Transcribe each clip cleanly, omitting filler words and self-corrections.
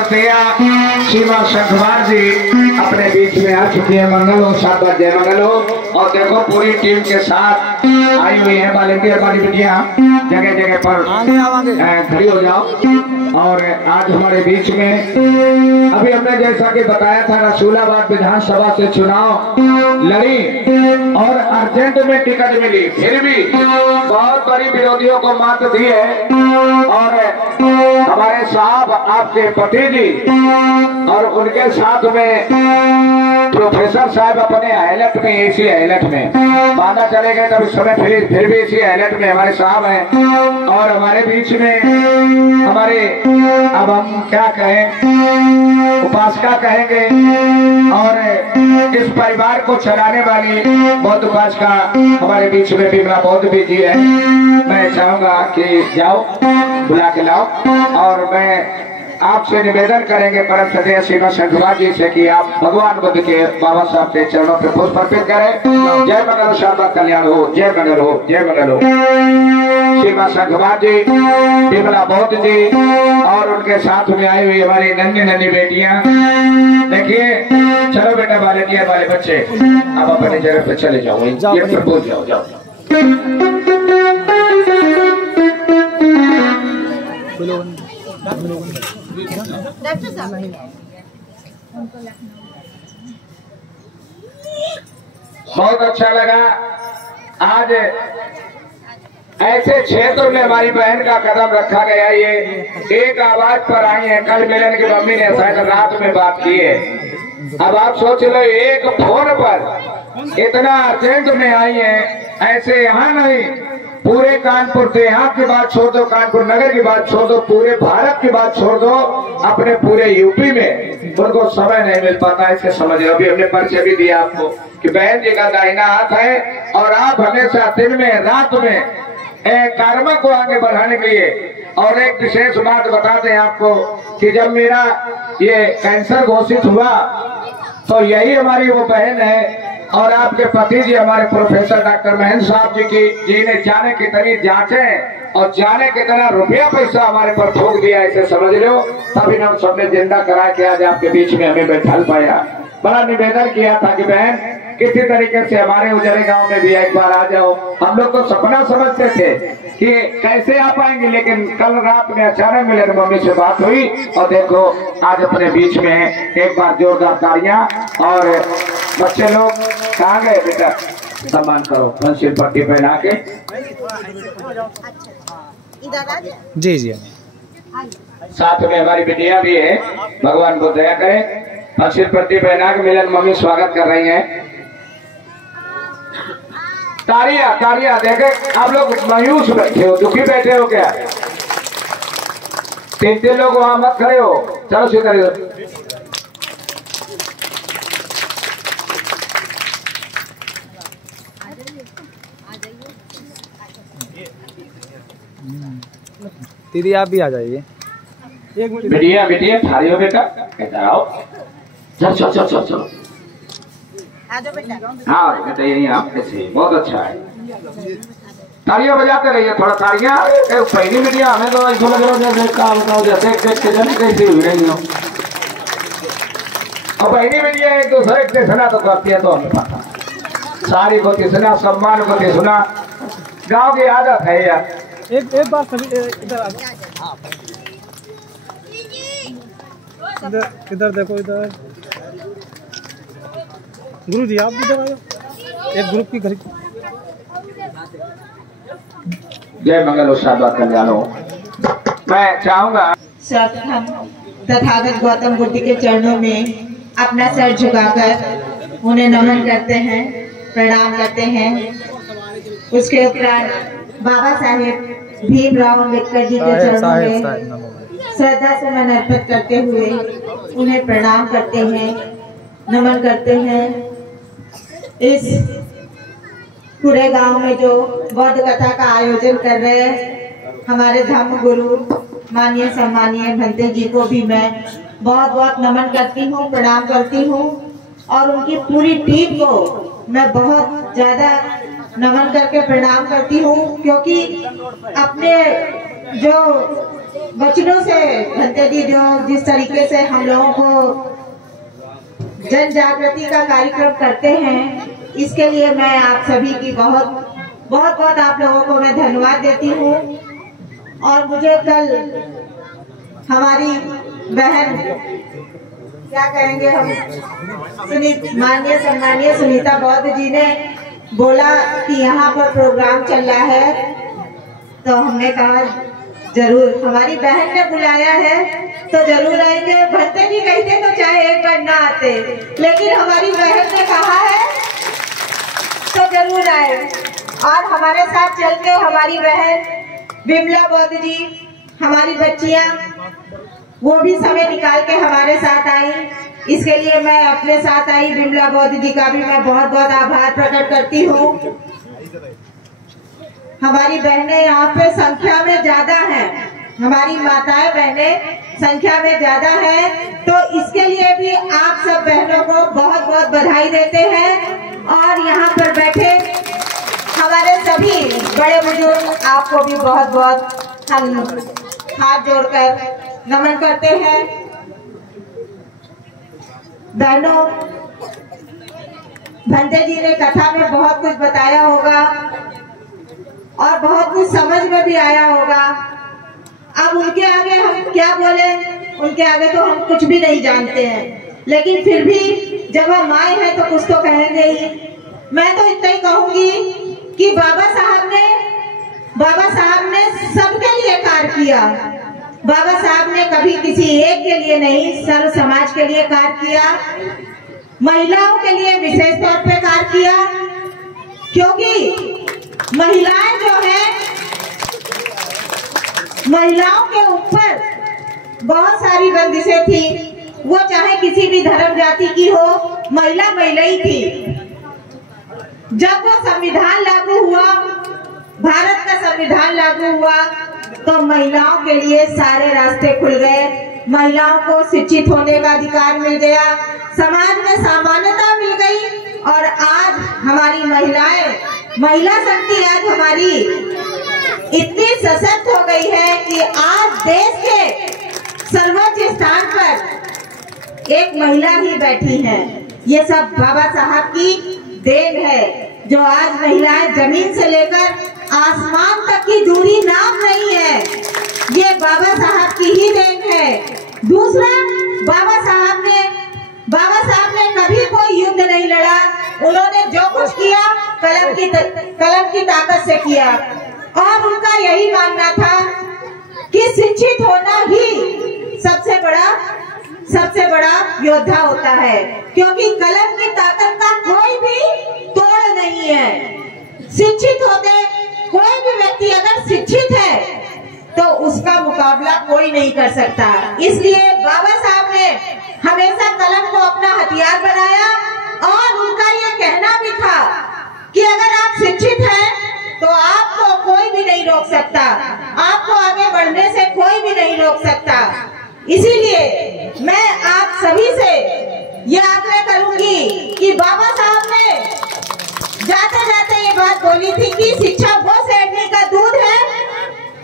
श्रद्धेया सीमा शंखवार जी अपने बीच में आ चुकी है। मंगल हो, शाबाश, जय मंगल हो। और देखो पूरी टीम के साथ आई हुई है वॉलंटियर वाली बिटिया, जगह जगह पर खड़ी हो जाओ। और आज हमारे बीच में अभी हमने जैसा कि बताया था रसूलाबाद विधानसभा से चुनाव लड़ी और अर्जेंट में टिकट मिली, फिर भी बहुत बड़ी विरोधियों को मात दी है। और हमारे साहब आपके पति जी और उनके साथ में प्रोफेसर साहब अपने हाईलाइट में, एसी हाईलाइट में बांधा चले गए, तब इस समय फिर भी इसी हाईलाइट में हमारे साहब हैं। और हमारे बीच में हमारे, अब हम क्या कहें, उपासका कहेंगे। और इस परिवार को चलाने वाली बौद्ध उपासका हमारे बीच में विमला बौद्ध भी जी है। मैं चाहूंगा कि जाओ बुला के लाओ। और मैं आपसे निवेदन करेंगे परम श्रद्धेय सीमा शंखवार जी से कि आप भगवान बुद्ध के बाबा साहब के चरणों पर पुष्प अर्पित करें। जय मंगल हो, शाबा कल्याण हो, जय मंगल हो, जय मंगल हो। सीमा शंखवार जी, विमला बौद्ध जी और उनके साथ में आई हुई हमारी नन्ही नन्ही बेटियां। देखिए, चलो बेटा वॉलंटियर वाले बच्चे अब अपनी जगह पे चले जाओ, ये प्रपोज जाओ जाओ। बहुत अच्छा लगा आज ऐसे क्षेत्र में हमारी बहन का कदम रखा गया। ये एक आवाज पर आई है। कल मिलन की मम्मी ने शायद रात में बात की है। अब आप सोच लो, एक फोन पर इतना अर्जेंट में आई है। ऐसे यहाँ नहीं, पूरे कानपुर से, यहाँ की बात छोड़ दो, कानपुर नगर की बात छोड़ दो, पूरे भारत की बात छोड़ दो, अपने पूरे यूपी में उनको समय नहीं मिल पाता। इसे समझ लो। अभी हमने परिचय भी दिया आपको कि बहन जी का दाहिना हाथ है और आप हमेशा दिन में रात में कर्म को आगे बढ़ाने के लिए। और एक विशेष बात बताते हैं आपको कि जब मेरा ये कैंसर घोषित हुआ तो यही हमारी वो बहन है। और आपके पति जी हमारे प्रोफेसर डॉक्टर महेंद्र साहब जी ने जाने कितनी जांचें और जाने कितना रुपया पैसा हमारे पर ठोक दिया, इसे समझ लो। तभी हम सबने जिंदा करा के आज आपके बीच में हमें बैठा पाया। बड़ा निवेदन किया था कि बहन किसी तरीके से हमारे उजरे गांव में भी एक बार आ जाओ। हम लोग तो सपना समझते थे कि कैसे आ पाएंगे, लेकिन कल रात में अचानक मेरे मम्मी से बात हुई और देखो आज अपने बीच में है। एक बार जोरदार तालियां। और बच्चे लोग कहाँ गए बेटा, सम्मान करो, पंचिल पट्टी पहना के। जी जी, साथ में हमारी बिटिया भी है, भगवान को दया करें। पंचिल पट्टी पहना के मिलन मम्मी स्वागत कर रही हैं। तालियां तालियां देखे। आप लोग मायूस बैठे हो, दुखी बैठे हो क्या? तीन लोग वहां मत खड़े हो, चलो सीधा। दीदी आप भी आ जाइए। बिटिया बिटिया थाली हो बेटा, इधर आओ। चल चल चल चल चलो। हाँ बेटा यही आप ऐसे, बहुत अच्छा है। तालियां बजाते रहिए, थोड़ा तालियां। पहली बिटिया हमें तो ऐसा लग रहा है काम बताओ जैसे कैसे हुई रही हो। और पहली बिटिया एक दूसरे से सुना तो करती है, तो हमें पता सारी को सुना, सम्मान को सुना, गाँव की आदत है यार। एक बार सभी इधर देखो, इधर गुरु जी आप इधर आए, एक ग्रुप की घर। जय मंगल हो, शाबा कल्याण हो। मैं चाहूंगा हम तथागत गौतम बुद्ध के चरणों में अपना सर झुकाकर उन्हें नमन करते हैं, प्रणाम करते हैं। उसके उपरांत बाबा साहेब भीमराव अम्बेडकर जी के चरणों में श्रद्धा सुमन अर्पित करते हुए उन्हें प्रणाम करते हैं, नमन करते हैं। इस पूरे गांव में जो बौद्ध कथा का आयोजन कर रहे हैं हमारे धर्म गुरु माननीय सम्मानीय भंते जी को भी मैं बहुत बहुत नमन करती हूँ, प्रणाम करती हूँ। और उनकी पूरी टीम को मैं बहुत ज्यादा नमन करके प्रणाम करती हूँ, क्योंकि अपने जो वचनों से भंते जी जो जिस तरीके से हम लोगों को जन जागृति का कार्यक्रम करते हैं, इसके लिए मैं आप सभी की बहुत बहुत आप लोगों को मैं धन्यवाद देती हूँ। और मुझे कल हमारी बहन क्या कहेंगे हम माननीय सम्मानीय सुनीता बौद्ध जी ने बोला कि यहाँ पर प्रोग्राम चल रहा है, तो हमने कहा जरूर, हमारी बहन ने बुलाया है तो जरूर आएंगे। भंते जी कहते तो चाहे एक बार ना आते, लेकिन हमारी बहन ने कहा है तो जरूर आए। और हमारे साथ चल के हमारी बहन विमला बौद्ध जी, हमारी बच्चियां, वो भी समय निकाल के हमारे साथ आई। इसके लिए मैं अपने साथ आई विमला बौद्ध जी का भी मैं बहुत बहुत आभार प्रकट करती हूँ। हमारी बहनें यहाँ पे संख्या में ज्यादा हैं, हमारी माताएं बहनें संख्या में ज्यादा है, तो इसके लिए भी आप सब बहनों को बहुत बहुत बधाई देते हैं। और यहाँ पर बैठे हमारे सभी बड़े बुजुर्ग, आपको भी बहुत बहुत हम हाथ जोड़कर नमन करते हैं। बहनों, भंते जी ने कथा में बहुत कुछ बताया होगा और बहुत कुछ समझ में भी आया होगा। अब उनके आगे हम क्या बोले, उनके आगे तो हम कुछ भी नहीं जानते हैं, लेकिन फिर भी जब हम आए हैं तो कुछ तो कहेंगे ही। मैं तो इतना ही कहूंगी कि बाबा साहब ने सबके लिए कार्य किया। बाबा साहब ने कभी किसी एक के लिए नहीं, सर्व समाज के लिए कार्य किया। महिलाओं के लिए विशेष तौर पे कार्य किया, क्योंकि महिलाएं जो है, महिलाओं के ऊपर बहुत सारी बंदिशें थी। वो चाहे किसी भी धर्म जाति की हो, महिला ही थी। जब वो संविधान लागू हुआ, भारत का संविधान लागू हुआ, तो महिलाओं के लिए सारे रास्ते खुल गए। महिलाओं को शिक्षित होने का अधिकार मिल गया, समाज में समानता मिल गई। और आज हमारी महिलाएं, महिला शक्ति आज हमारी इतनी सशक्त हो गई है कि आज देश के सर्वोच्च स्थान पर एक महिला ही बैठी है। ये सब बाबा साहब की देन है, जो आज महिलाएं जमीन से लेकर आसमान तक की दूरी नाम नहीं है, ये बाबा साहब की ही देन है। दूसरा, बाबा साहब ने कभी कोई युद्ध नहीं लड़ा। उन्होंने जो कुछ किया कलम की ताकत से किया। और उनका यही मानना था कि शिक्षित होना ही सबसे बड़ा योद्धा होता है, क्योंकि कलम की ताकत का कोई भी तोड़ नहीं है। शिक्षित होते कोई भी व्यक्ति अगर शिक्षित है तो उसका मुकाबला कोई नहीं कर सकता। इसलिए बाबा साहब ने हमेशा कलम को अपना हथियार बनाया। और उनका ये कहना भी था कि अगर आप शिक्षित हैं तो आपको कोई भी नहीं रोक सकता, आपको आगे बढ़ने से कोई भी नहीं रोक सकता। इसीलिए मैं आप सभी से ये आग्रह करूंगी कि बाबा साहब ने जाते जाते ये बात बोली थी कि शिक्षा वो शेरनी का दूध है,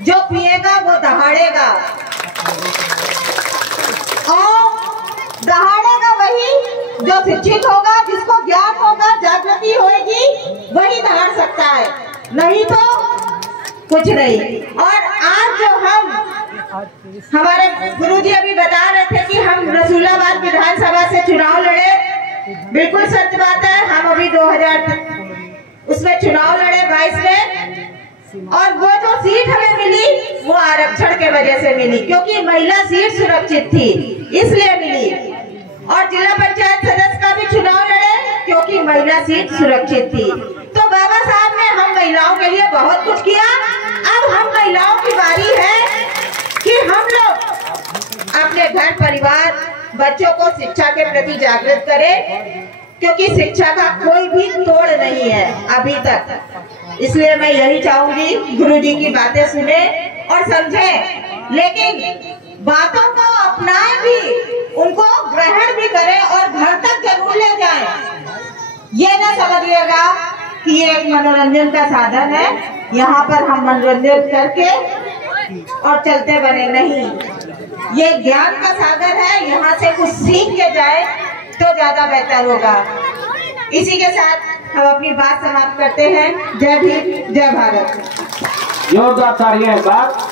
जो पिएगा वो दहाड़ेगा। और दहाड़ेगा वही जो शिक्षित होगा, जिसको ज्ञान होगा, जागृति होगी, वही दहाड़ सकता है, नहीं तो कुछ नहीं। और आज जो हमारे गुरुजी अभी बता रहे थे कि हम रसूलाबाद विधानसभा से चुनाव लड़े, बिल्कुल सच बात है। हम अभी 2000 उसमें चुनाव लड़े 22 में, और वो जो सीट हमें मिली वो आरक्षण के वजह से मिली, क्योंकि महिला सीट सुरक्षित थी इसलिए मिली। और जिला पंचायत सदस्य का भी चुनाव लड़े क्योंकि महिला सीट सुरक्षित थी। तो बाबा साहब ने हम महिलाओं के लिए बहुत कुछ किया। अब हम महिलाओं की बारी है कि हम लोग अपने घर परिवार बच्चों को शिक्षा के प्रति जागृत करें, क्योंकि शिक्षा का कोई भी तोड़ नहीं है अभी तक। इसलिए मैं यही चाहूंगी, गुरुजी की बातें सुने और समझें, लेकिन बातों को अपनाएं भी, उनको ग्रहण भी करें और घर तक जरूर ले जाएं। ये ना समझिएगा कि ये एक मनोरंजन का साधन है, यहाँ पर हम मनोरंजन करके और चलते बने, नहीं। ये ज्ञान का सागर है, यहाँ से कुछ सीख के जाए तो ज्यादा बेहतर होगा। इसी के साथ हम अपनी बात समाप्त करते हैं। जय भीम, जय भारत। जोरदार तालियां बात